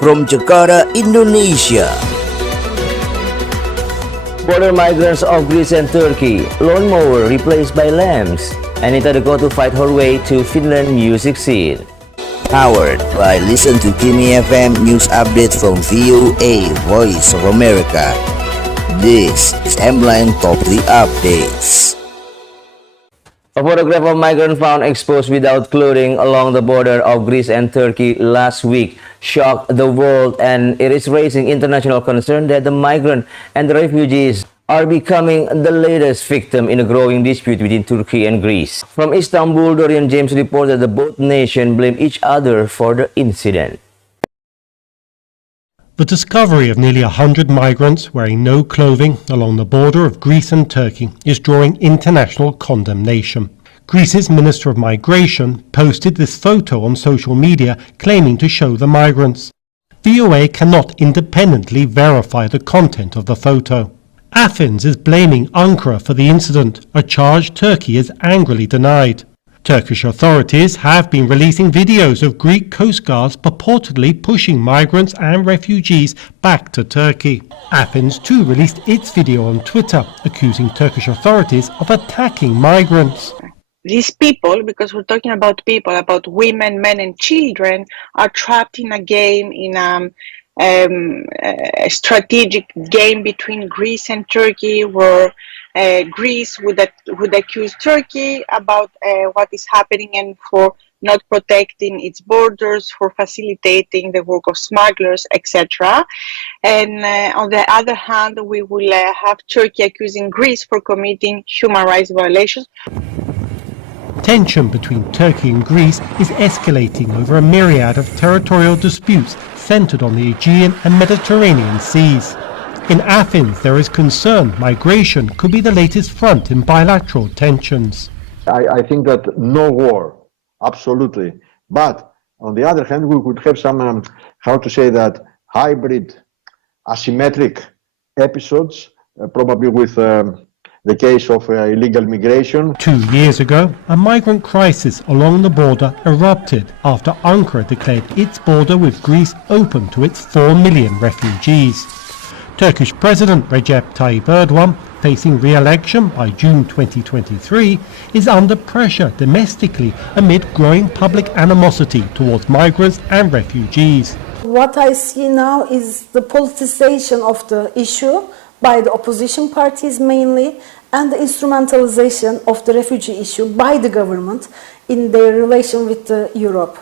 from Jakarta, Indonesia. Border migrants of Greece and Turkey, lawnmower replaced by lambs. Anita De Coteau fight her way to Finland music scene. Powered by Listen to Kimi FM news update from VOA Voice of America. This is M-Line Top 3 Updates. A photograph of migrant found exposed without clothing along the border of Greece and Turkey last week shocked the world, and it is raising international concern that the migrant and the refugees are becoming the latest victim in a growing dispute between Turkey and Greece. From Istanbul, Dorian James reported that both nations blame each other for the incident. The discovery of nearly 100 migrants wearing no clothing along the border of Greece and Turkey is drawing international condemnation. Greece's Minister of Migration posted this photo on social media claiming to show the migrants. VOA cannot independently verify the content of the photo. Athens is blaming Ankara for the incident, a charge Turkey has angrily denied. Turkish authorities have been releasing videos of Greek coast guards purportedly pushing migrants and refugees back to Turkey. Athens too released its video on Twitter, accusing Turkish authorities of attacking migrants. These people, because we're talking about people, about women, men and children, are trapped in a game, in a strategic game between Greece and Turkey, where Greece would accuse Turkey about what is happening and for not protecting its borders, for facilitating the work of smugglers, etc. And on the other hand, we will have Turkey accusing Greece for committing human rights violations. Tension between Turkey and Greece is escalating over a myriad of territorial disputes centered on the Aegean and Mediterranean seas. In Athens, there is concern migration could be the latest front in bilateral tensions. I think that no war, absolutely. But on the other hand, we could have some, hybrid, asymmetric episodes, probably with the case of illegal migration. 2 years ago, a migrant crisis along the border erupted after Ankara declared its border with Greece open to its 4 million refugees. Turkish President Recep Tayyip Erdogan, facing re-election by June 2023, is under pressure domestically amid growing public animosity towards migrants and refugees. What I see now is the politicization of the issue by the opposition parties mainly, and the instrumentalization of the refugee issue by the government in their relation with Europe.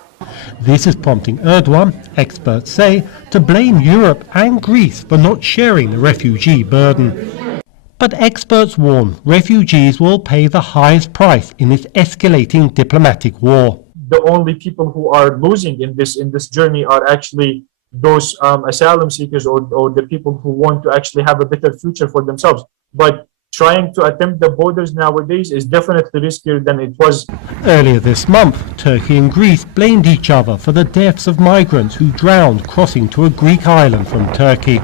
This is prompting Erdogan, experts say, to blame Europe and Greece for not sharing the refugee burden. But experts warn refugees will pay the highest price in this escalating diplomatic war. The only people who are losing in this journey are actually those asylum seekers or the people who want to actually have a better future for themselves. But trying to attempt the borders nowadays is definitely riskier than it was. Earlier this month, Turkey and Greece blamed each other for the deaths of migrants who drowned crossing to a Greek island from Turkey.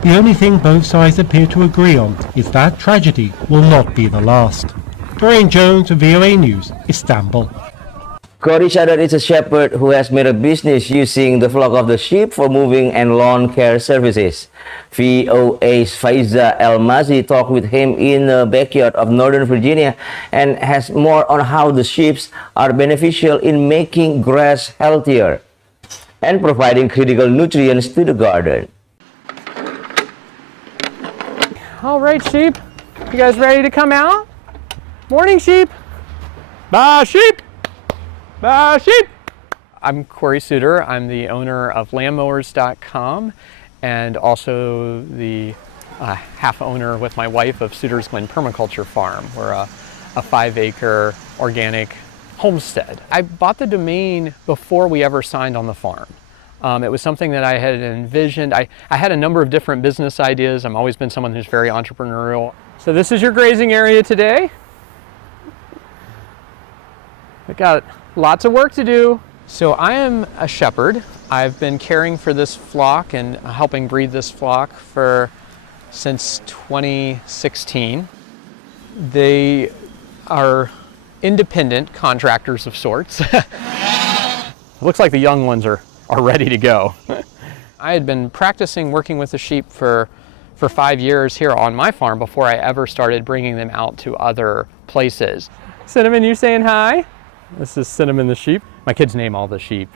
The only thing both sides appear to agree on is that tragedy will not be the last. Dorian Jones, VOA News, Istanbul. Cory Shaddad is a shepherd who has made a business using the flock of the sheep for moving and lawn care services. VOA's Faiza El-Mazi talked with him in the backyard of Northern Virginia and has more on how the sheep are beneficial in making grass healthier and providing critical nutrients to the garden. All right, sheep. You guys ready to come out? Morning, sheep. Bye, sheep. Bye, sheep. I'm Corey Suter. I'm the owner of lambmowers.com and also the half owner with my wife of Suter's Glen Permaculture Farm. We're a 5-acre organic homestead. I bought the domain before we ever signed on the farm. It was something that I had envisioned. I had a number of different business ideas. I've always been someone who's very entrepreneurial. So this is your grazing area today. We got lots of work to do. So I am a shepherd. I've been caring for this flock and helping breed this flock since 2016. They are independent contractors of sorts. Looks like the young ones are ready to go. I had been practicing working with the sheep for 5 years here on my farm before I ever started bringing them out to other places. Cinnamon, you saying hi? This is Cinnamon the sheep. My kids name all the sheep.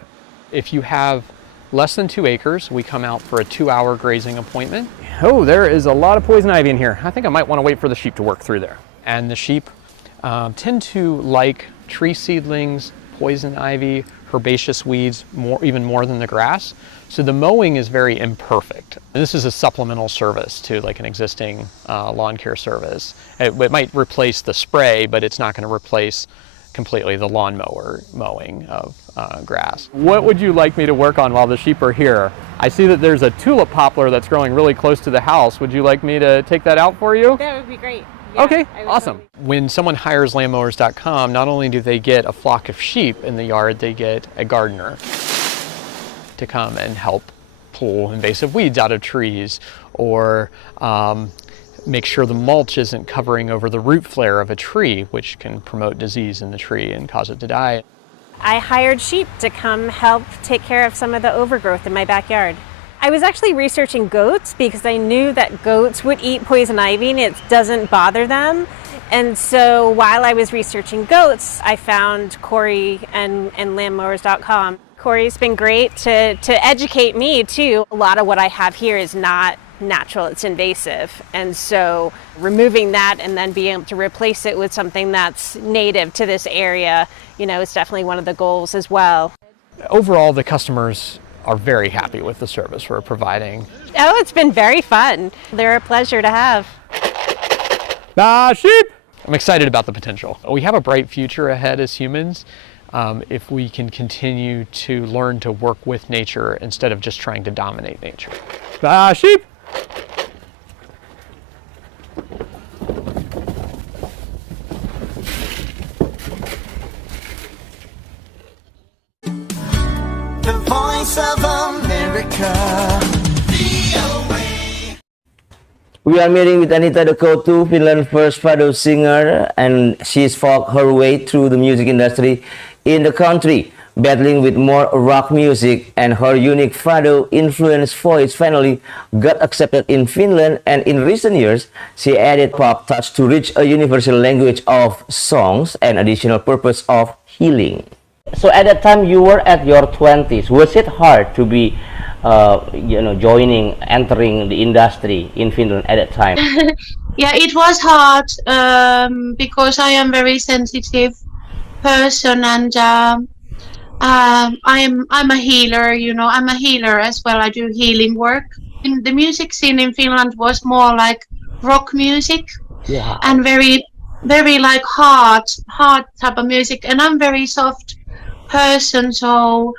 If you have less than 2 acres, we come out for a 2-hour grazing appointment. Oh, there is a lot of poison ivy in here. I think I might want to wait for the sheep to work through there. And the sheep tend to like tree seedlings, poison ivy, herbaceous weeds, even more than the grass. So the mowing is very imperfect. And this is a supplemental service to like an existing lawn care service. It might replace the spray, but it's not going to replace completely the lawnmower mowing of grass. What would you like me to work on while the sheep are here? I see that there's a tulip poplar that's growing really close to the house. Would you like me to take that out for you? That would be great. Yeah, okay, awesome. When someone hires landmowers.com, not only do they get a flock of sheep in the yard, they get a gardener to come and help pull invasive weeds out of trees, or make sure the mulch isn't covering over the root flare of a tree, which can promote disease in the tree and cause it to die. I hired sheep to come help take care of some of the overgrowth in my backyard. I was actually researching goats because I knew that goats would eat poison ivy and it doesn't bother them. And so while I was researching goats, I found Corey and landmowers.com. Corey's been great to educate me too. A lot of what I have here is not natural, it's invasive. And so removing that and then being able to replace it with something that's native to this area, you know, is definitely one of the goals as well. Overall, the customers are very happy with the service we're providing. Oh, it's been very fun. They're a pleasure to have. Sheep! I'm excited about the potential. We have a bright future ahead as humans if we can continue to learn to work with nature instead of just trying to dominate nature. Sheep! The Voice of America. We are meeting with Anita De Coteau, Finland's first fado singer, and she's fought her way through the music industry in the country, battling with more rock music, and her unique fado-influenced voice finally got accepted in Finland, and in recent years, she added pop touch to reach a universal language of songs and additional purpose of healing. So at that time, you were at your 20s. Was it hard to be entering the industry in Finland at that time? Yeah, it was hard because I am very sensitive person, and I'm a healer. You know, I'm a healer as well. I do healing work. In the music scene in Finland was more like rock music, Yeah. and very, very like hard type of music. And I'm very soft person, so.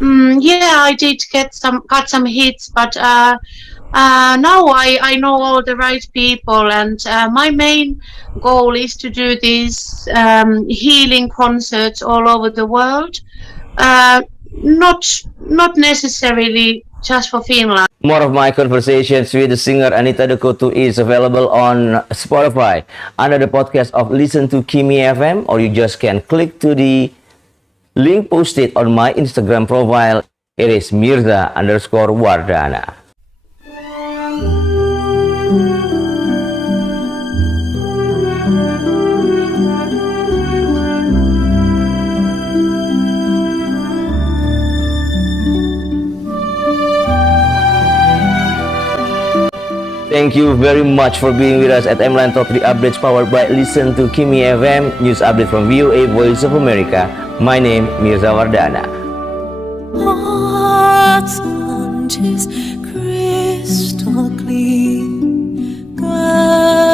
Yeah, I did got some hits, but now I know all the right people, and my main goal is to do these healing concerts all over the world, not necessarily just for Finland. More of my conversations with the singer Anita De Coteau is available on Spotify under the podcast of Listen to Kimi FM, or you just can click to the link posted on my Instagram profile. It is Mirza_Wardana. Thank you very much for being with us at M-Line Top 3 Updates powered by Listen to Kimi FM, news update from VOA Voice of America. My name, Mirza Wardana. Heart's is crystal clear. God